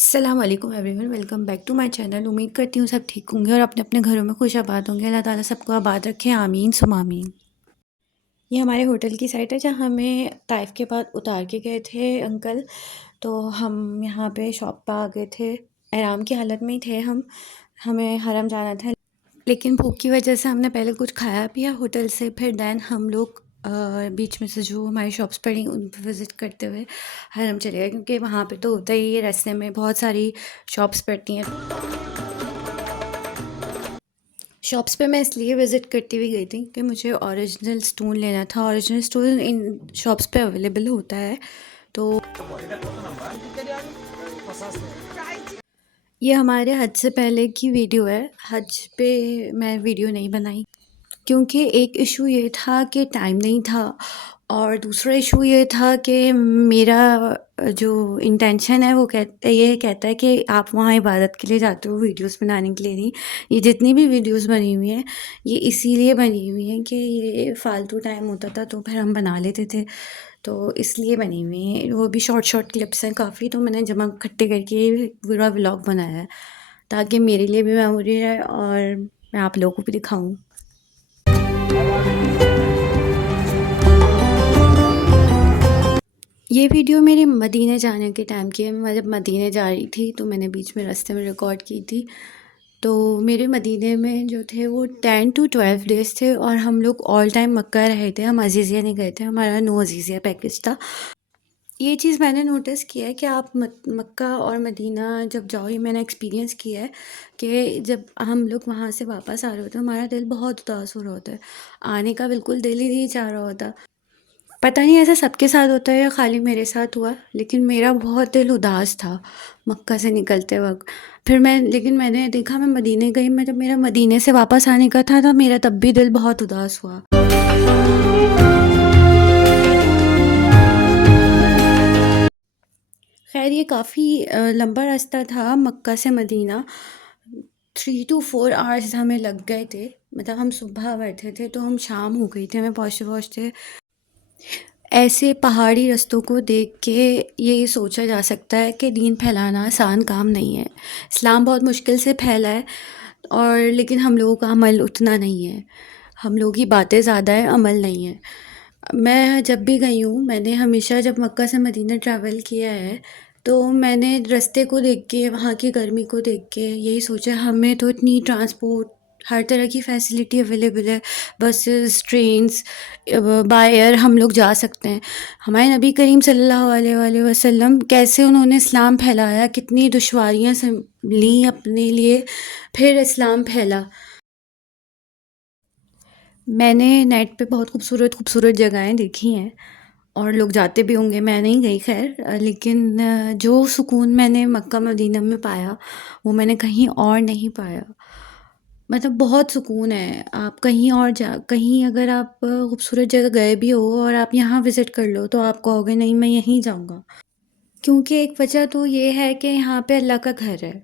अस्सलाम वालेकुम everyone, welcome back to my channel. उम्मीद करती हूँ सब ठीक होंगे और अपने अपने घरों में खुश आबाद होंगे। अल्लाह ताला सबको आबाद रखें, आमीन सुम आमीन। ये हमारे होटल की साइट है जहाँ हमें ताइफ़ के बाद उतार के गए थे अंकल। तो हम यहाँ पे शॉप पे आ गए थे, एहराम की हालत में ही थे हम। हमें हरम जाना था, लेकिन भूख की वजह से हमने पहले कुछ खाया पिया होटल से, फिर दैन हम लोग बीच में से जो हमारी शॉप्स पड़ी उन पे विज़िट करते हुए हरम चले गए, क्योंकि वहाँ पे तो होता ही है, रास्ते में बहुत सारी शॉप्स पड़ती हैं। शॉप्स पे मैं इसलिए विज़िट करती हुई गई थी कि मुझे ओरिजिनल स्टोन लेना था। ओरिजिनल स्टोन इन शॉप्स पे अवेलेबल होता है। तो ये हमारे हज से पहले की वीडियो है। हज पे मैं वीडियो नहीं बनाई, क्योंकि एक इशू ये था कि टाइम नहीं था, और दूसरा इशू ये था कि मेरा जो इंटेंशन है वो कहता है कि आप वहाँ इबादत के लिए जाते हो, वीडियोस बनाने के लिए नहीं। ये जितनी भी वीडियोस बनी हुई हैं ये इसीलिए बनी हुई हैं कि ये फ़ालतू टाइम होता था तो फिर हम बना लेते थे, तो इसलिए बनी हुई हैं। वो भी शॉर्ट शॉर्ट क्लिप्स हैं काफ़ी, तो मैंने जमा इकट्ठे करके ये पूरा व्लॉग बनाया है, ताकि मेरे लिए भी मेमोरी है और मैं आप लोगों को भी दिखाऊँ। ये वीडियो मेरे मदीने जाने के टाइम की है। मैं जब मदीने जा रही थी तो मैंने बीच में रास्ते में रिकॉर्ड की थी। तो मेरे मदीने में जो थे वो 10 टू 12 डेज़ थे, और हम लोग ऑल टाइम मक्का रहे थे, हम अज़ीज़िया नहीं गए थे। हमारा नो अज़ीज़िया पैकेज था। ये चीज़ मैंने नोटिस किया है कि आप मक्का और मदीना जब जाओ, ये मैंने एक्सपीरियंस किया है कि जब हम लोग वहाँ से वापस आ रहे होते हैं हमारा दिल बहुत उदास हो रहा होता है। आने का बिल्कुल दिल ही नहीं चाह रहा होता। पता नहीं ऐसा सबके साथ होता है या खाली मेरे साथ हुआ, लेकिन मेरा बहुत दिल उदास था मक्का से निकलते वक़्त। फिर लेकिन मैंने देखा, मैं मदीने गई, मैं जब मेरा मदीने से वापस आने का था तब मेरा तब भी दिल बहुत उदास हुआ। ख़ैर ये काफ़ी लंबा रास्ता था मक्का से मदीना। 3 टू 4 आवर्स हमें लग गए थे। मतलब हम सुबह बैठे थे तो हम शाम हो गई थी हमें पहुँचते-पहुँचते। ऐसे पहाड़ी रास्तों को देख के ये सोचा जा सकता है कि दीन फैलाना आसान काम नहीं है। इस्लाम बहुत मुश्किल से फैला है, और लेकिन हम लोगों का अमल उतना नहीं है। हम लोगों की बातें ज़्यादा है, अमल नहीं है। मैं जब भी गई हूँ, मैंने हमेशा जब मक्का से मदीना ट्रैवल किया है, तो मैंने रास्ते को देख के, वहाँ की गर्मी को देख के यही सोचा, हमें तो इतनी ट्रांसपोर्ट, हर तरह की फैसिलिटी अवेलेबल है, बसेस, ट्रेन्स, बाय एयर हम लोग जा सकते हैं। हमारे नबी करीम सल्लल्लाहु अलैहि वसल्लम कैसे उन्होंने इस्लाम फैलाया, कितनी दुश्वारियाँ ली अपने लिए, फिर इस्लाम फैला। मैंने नेट पे बहुत खूबसूरत जगहें देखी हैं, और लोग जाते भी होंगे, मैं नहीं गई ख़ैर, लेकिन जो सुकून मैंने मक्का मदीना में पाया वो मैंने कहीं और नहीं पाया। मतलब बहुत सुकून है। आप कहीं और जा कहीं अगर आप खूबसूरत जगह गए भी हो और आप यहाँ विज़िट कर लो तो आप कहोगे नहीं, मैं यहीं जाऊँगा। क्योंकि एक वजह तो ये है कि यहाँ पे अल्लाह का घर है,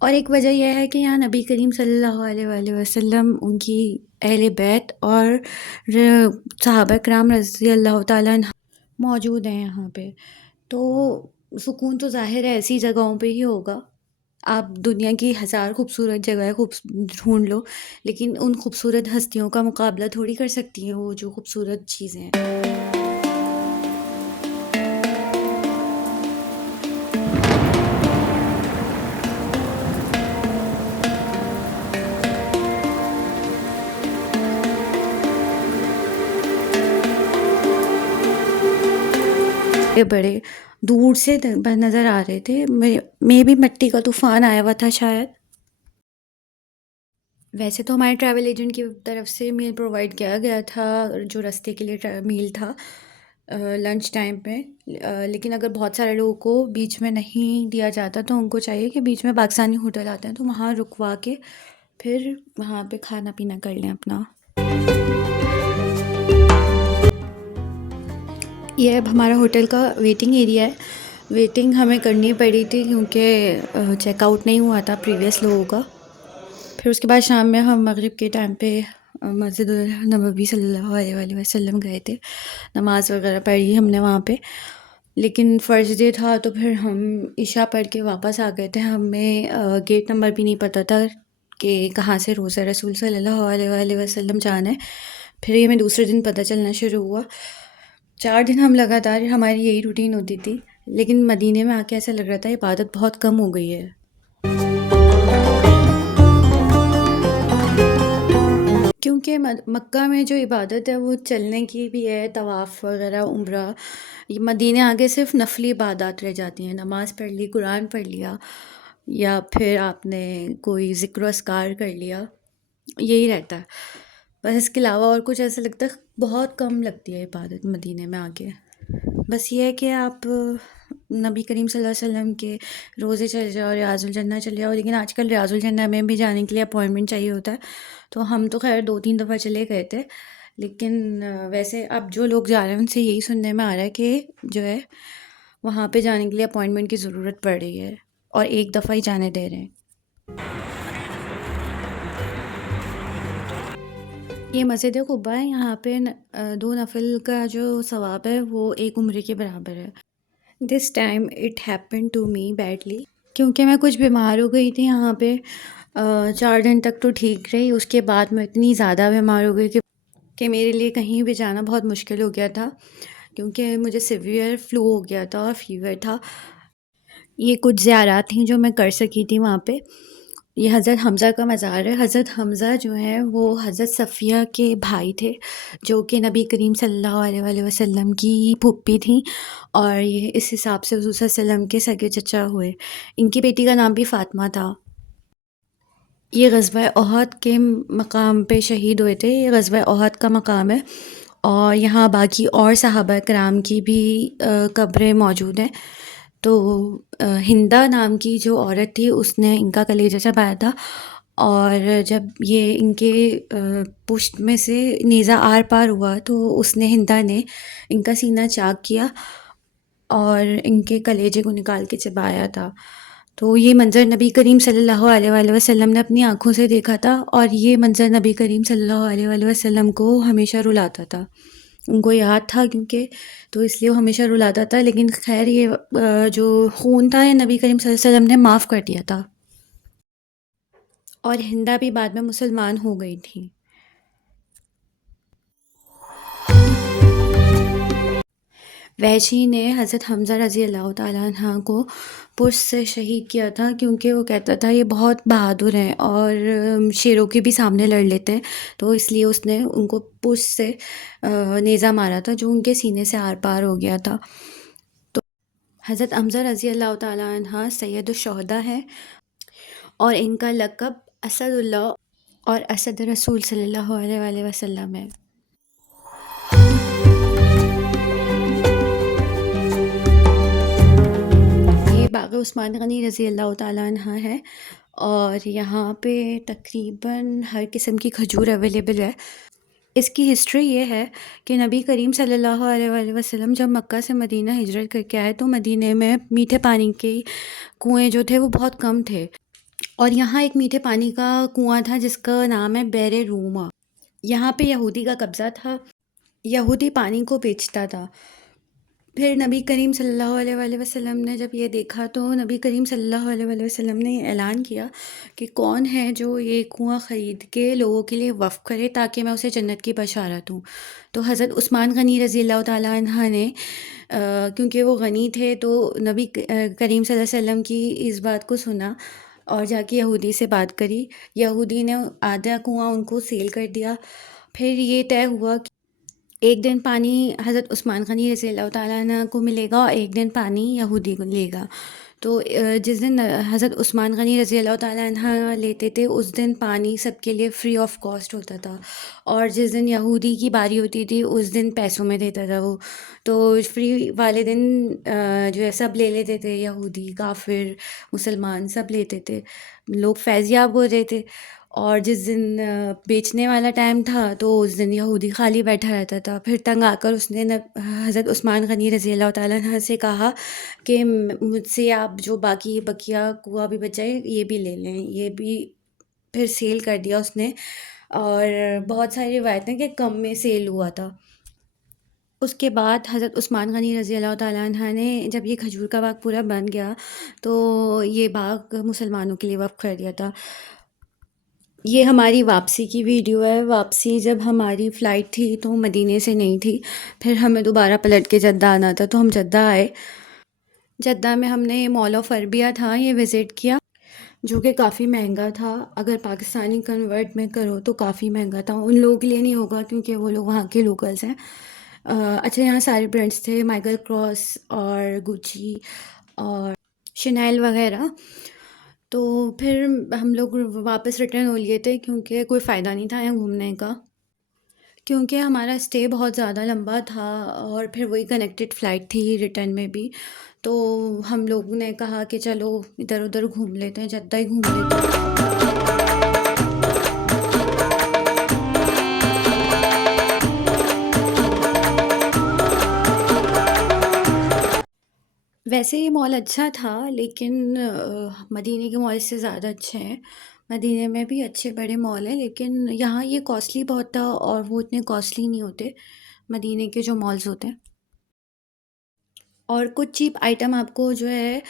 और एक वजह यह है कि यहाँ नबी करीम सल्लल्लाहु अलैहि वसल्लम, उनकी अहले बैत और सहाबा कराम रज़ी अल्लाह ताला अन्हा मौजूद हैं यहाँ पे। तो सुकून तो ज़ाहिर है ऐसी जगहों पे ही होगा। आप दुनिया की हज़ार खूबसूरत जगह ढूँढ लो, लेकिन उन खूबसूरत हस्तियों का मुकाबला थोड़ी कर सकती हैं वो जो खूबसूरत चीज़ें हैं। ये बड़े दूर से नज़र आ रहे थे। मेबी मिट्टी का तूफ़ान आया हुआ था शायद। वैसे तो हमारे ट्रैवल एजेंट की तरफ से मील प्रोवाइड किया गया था, जो रास्ते के लिए मील था लंच टाइम पे। लेकिन अगर बहुत सारे लोगों को बीच में नहीं दिया जाता तो उनको चाहिए कि बीच में पाकिस्तानी होटल आते हैं तो वहाँ रुकवा के फिर वहाँ पे खाना पीना कर लें अपना। ये अब हमारा होटल का वेटिंग एरिया है। वेटिंग हमें करनी पड़ी थी क्योंकि चेकआउट नहीं हुआ था प्रीवियस लोगों का। फिर उसके बाद शाम में हम मगरिब के टाइम पे मस्जिद नबवी सल्लल्लाहु अलैहि वसल्लम गए थे। नमाज़ वगैरह पढ़ी हमने वहाँ पे। लेकिन फ़र्स्ट डे था तो फिर हम इशा पढ़ के वापस आ गए थे। हमें गेट नंबर भी नहीं पता था कि कहाँ से रोज़ा रसूल सल्लल्लाहु अलैहि वसल्लम जाना है। फिर ये हमें दूसरे दिन पता चलना शुरू हुआ। 4 दिन हम लगातार हमारी यही रूटीन होती थी। लेकिन मदीने में आके ऐसा लग रहा था इबादत बहुत कम हो गई है। क्योंकि मक्का में जो इबादत है वो चलने की भी है, तवाफ़ वग़ैरह, उम्रा। ये मदीने आके सिर्फ़ नफ़ली इबादत रह जाती हैं, नमाज़ पढ़ ली, कुरान पढ़ लिया या फिर आपने कोई ज़िक्र अस्कार कर लिया, यही रहता है। बस इसके अलावा और कुछ ऐसा लगता है बहुत कम लगती है इबादत मदीने में आके। बस ये है कि आप नबी करीम सल्लल्लाहु अलैहि वसल्लम के रोज़े चले जाओ, रियाज़ुल जन्नह चले जाओ, लेकिन आजकल रियाज़ुल जन्नह में भी जाने के लिए अपॉइंटमेंट चाहिए होता है। तो हम तो ख़ैर 2-3 दफ़ा चले गए थे। लेकिन वैसे अब जो लोग जा रहे हैं उनसे यही सुनने में आ रहा है कि जो है वहाँ पे जाने के लिए अपॉइंटमेंट की ज़रूरत पड़ रही है और एक दफ़ा ही जाने दे रहे हैं। ये मस्जिद कुबा है, यहाँ पे 2 नफ़िल का जो सवाब है वो 1 उम्रे के बराबर है। This time it happened to me badly, क्योंकि मैं कुछ बीमार हो गई थी यहाँ पे। 4 दिन तक तो ठीक रही, उसके बाद मैं इतनी ज़्यादा बीमार हो गई कि मेरे लिए कहीं भी जाना बहुत मुश्किल हो गया था, क्योंकि मुझे सीवियर फ्लू हो गया था और फ़ीवर था। ये कुछ ज़ियारात थी जो मैं कर सकी थी वहाँ पे। ये हज़रत हमज़ा का मज़ार है। हज़रत हमज़ा जो हैं वो हज़रत सफ़िया के भाई थे, जो कि नबी करीम सल्लल्लाहु अलैहि वसल्लम की फूफी थीं, और ये इस हिसाब से हुज़ूर सल्लल्लाहु अलैहि वसल्लम के सगे चचा हुए। इनकी बेटी का नाम भी फ़ातिमा था। ये ग़ज़वा उहद के मकाम पे शहीद हुए थे। ये ग़ज़वा उहद का मकाम है और यहाँ बाकी और सहाबा किराम की भी कब्रें मौजूद हैं। तो हिंदा नाम की जो औरत थी उसने इनका कलेजा चबाया था, और जब ये इनके पुश्त में से नेज़ा आर पार हुआ तो उसने हिंदा ने इनका सीना चाक किया और इनके कलेजे को निकाल के चबाया था। तो ये मंज़र नबी करीम सल्लल्लाहु अलैहि वसल्लम ने अपनी आँखों से देखा था, और ये मंज़र नबी करीम सल्लल्लाहु अलैहि वसल्लम को हमेशा रुलाता था। उनको याद था क्योंकि, तो इसलिए वो हमेशा रुलाता था। लेकिन ख़ैर ये जो खून था ये नबी करीम सल्लल्लाहु अलैहि वसल्लम ने माफ़ कर दिया था, और हिंदा भी बाद में मुसलमान हो गई थी। वहशी ने हज़रत हमज़ा रज़ी अल्लाह ताला अन्हा को पुश से शहीद किया था, क्योंकि वो कहता था ये बहुत बहादुर हैं और शेरों के भी सामने लड़ लेते हैं। तो इसलिए उसने उनको पुश से नेज़ा मारा था जो उनके सीने से आर पार हो गया था। तो हज़रत हमज़ा रज़ी अल्लाह ताला अन्हा सैयदुश-शुहदा हैं, और इनका लक़ब असदुल्लाह और असद रसूल सल्लल्लाहु अलैहि वसल्लम है। ये बाग़ उस्मान गनी रज़ी अल्लाह ताला अन्हा है, और यहाँ पे तकरीबन हर किस्म की खजूर अवेलेबल है। इसकी हिस्ट्री ये है कि नबी करीम सल्लल्लाहु अलैहि वसल्लम जब मक्का से मदीना हिजरत करके आए तो मदीने में मीठे पानी के कुएँ जो थे वो बहुत कम थे, और यहाँ एक मीठे पानी का कुआँ था जिसका नाम है बैर रूमा। यहाँ पे यहूदी का कब्ज़ा था, यहूदी पानी को बेचता था। फिर नबी करीम सल्लल्लाहु अलैहि वसल्लम ने जब ये देखा तो नबी करीम सल्लल्लाहु अलैहि वसल्लम ने ऐलान किया कि कौन है जो ये कुआँ ख़रीद के लोगों के लिए वफ़ करे ताकि मैं उसे जन्नत की बशारत दूँ। तो हज़रत उस्मान गनी रज़ी अल्लाह ताला अन्हा ने क्योंकि वो गनी थे तो नबी करीम सल्लल्लाहु अलैहि वसल्लम की इस बात को सुना और जाके यहूदी से बात करी। यहूदी ने आधा कुआँ उनको सेल कर दिया। फिर ये तय हुआ एक दिन पानी हज़रत उस्मान गनी रज़ी अल्लाह ताला अन्हु को मिलेगा और एक दिन पानी यहूदी को लेगा। तो जिस दिन हज़रत उस्मान गनी रज़ी अल्लाह ताला अन्हु लेते थे उस दिन पानी सबके लिए फ़्री ऑफ कॉस्ट होता था, और जिस दिन यहूदी की बारी होती थी उस दिन पैसों में देता था वो। तो फ्री वाले दिन जो है सब ले लेते थे, यहूदी, काफ़िर, मुसलमान सब लेते थे। लोग फैज़याब हो रहे थे, और जिस दिन बेचने वाला टाइम था तो उस दिन यहूदी खाली बैठा रहता था। फिर तंग आकर उसने हज़रत उस्मान गनी रज़ी अल्लाह ताला अन्हु से कहा कि मुझसे आप जो बाकी बकिया कुआँ भी बचा है ये भी ले लें। ये भी फिर सेल कर दिया उसने, और बहुत सारी रिवायतें कि कम में सेल हुआ था। उसके बाद हज़रत उस्मान गनी रज़ी अल्लाह तआला अन्हा ने जब ये खजूर का बाग पूरा बन गया, तो ये बाग मुसलमानों के लिए वक़्फ़ कर दिया था। ये हमारी वापसी की वीडियो है। वापसी जब हमारी फ़्लाइट थी तो मदीने से नहीं थी, फिर हमें दोबारा पलट के जद्दा आना था, तो हम जद्दा आए। जद्दा में हमने मॉल ऑफ़ अरबिया था, ये विज़िट किया, जो कि काफ़ी महंगा था। अगर पाकिस्तानी कन्वर्ट में करो तो काफ़ी महंगा था। उन लोगों के लिए नहीं होगा क्योंकि वो लोग वहाँ के लोकल्स हैं। अच्छा, यहाँ सारे ब्रांड्स थे, माइकल क्रॉस और गुची और शनेल वगैरह। तो फिर हम लोग वापस रिटर्न हो लिए थे क्योंकि कोई फ़ायदा नहीं था यहाँ घूमने का। क्योंकि हमारा स्टे बहुत ज़्यादा लंबा था और फिर वही कनेक्टेड फ़्लाइट थी रिटर्न में भी। तो हम लोगों ने कहा कि चलो इधर-उधर घूम लेते हैं, जद्दा ही घूम लेते हैं। वैसे ये मॉल अच्छा था, लेकिन मदीने के मॉल से ज़्यादा अच्छे हैं। मदीने में भी अच्छे बड़े मॉल हैं, लेकिन यहाँ ये कॉस्टली बहुत था और वो इतने कॉस्टली नहीं होते, मदीने के जो मॉल्स होते हैं। और कुछ चीप आइटम आपको जो है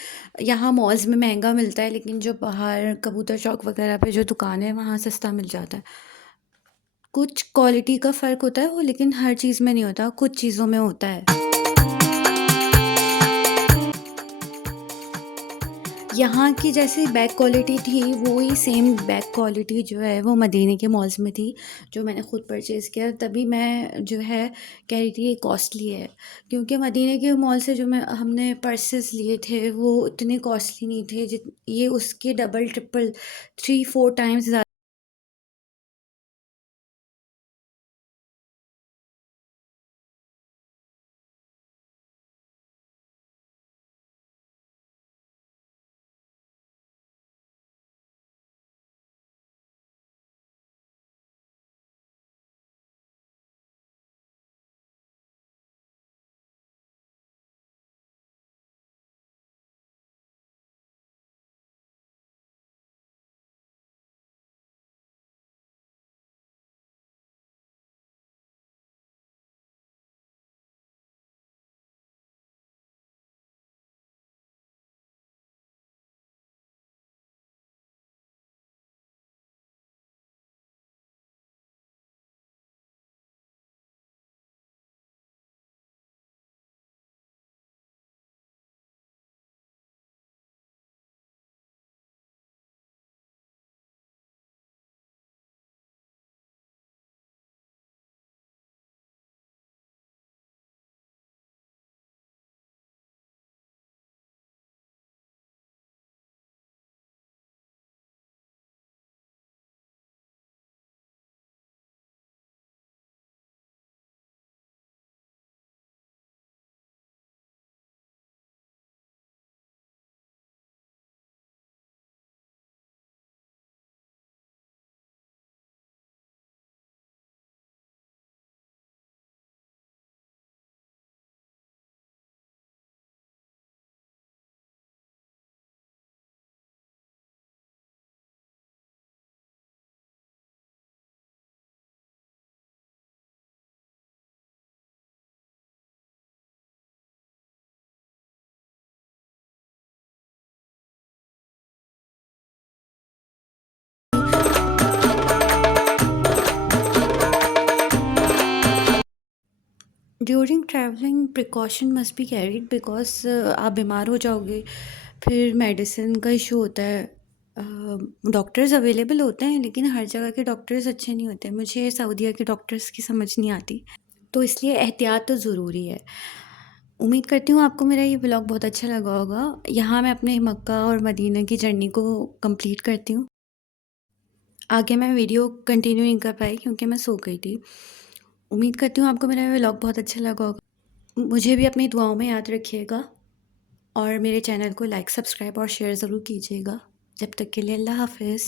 यहाँ मॉल्स में महँगा मिलता है, लेकिन जो बाहर कबूतर चौक वगैरह पे जो दुकान है वहाँ सस्ता मिल जाता है। कुछ क्वालिटी का फ़र्क होता है वो, लेकिन हर चीज़ में नहीं होता, कुछ चीज़ों में होता है। यहाँ की जैसे बैग क्वालिटी थी, वो ही सेम बैग क्वालिटी जो है वो मदीने के मॉल्स में थी, जो मैंने खुद परचेज़ किया। तभी मैं जो है कह रही थी ये कॉस्टली है, क्योंकि मदीने के मॉल से जो मैं हमने पर्सेस लिए थे वो उतने कॉस्टली नहीं थे, जित ये उसके डबल, ट्रिपल, 3-4 टाइम्स ज़्यादा। During travelling precaution must be carried, because आप बीमार हो जाओगे, फिर मेडिसिन का इशू होता है। डॉक्टर्स अवेलेबल होते हैं, लेकिन हर जगह के डॉक्टर्स अच्छे नहीं होते। मुझे सऊदीया के डॉक्टर्स की समझ नहीं आती, तो इसलिए एहतियात तो ज़रूरी है। उम्मीद करती हूँ आपको मेरा ये व्लॉग बहुत अच्छा लगा होगा। यहाँ मैं अपने मक्का और मदीना की जर्नी को कंप्लीट करती हूँ। आगे मैं वीडियो कंटिन्यू नहीं कर पाई क्योंकि मैं सो गई थी। उम्मीद करती हूँ आपको मेरा ये व्लॉग बहुत अच्छा लगा होगा। मुझे भी अपनी दुआओं में याद रखिएगा और मेरे चैनल को लाइक, सब्सक्राइब और शेयर ज़रूर कीजिएगा। जब तक के लिए अल्लाह हाफ़िज़।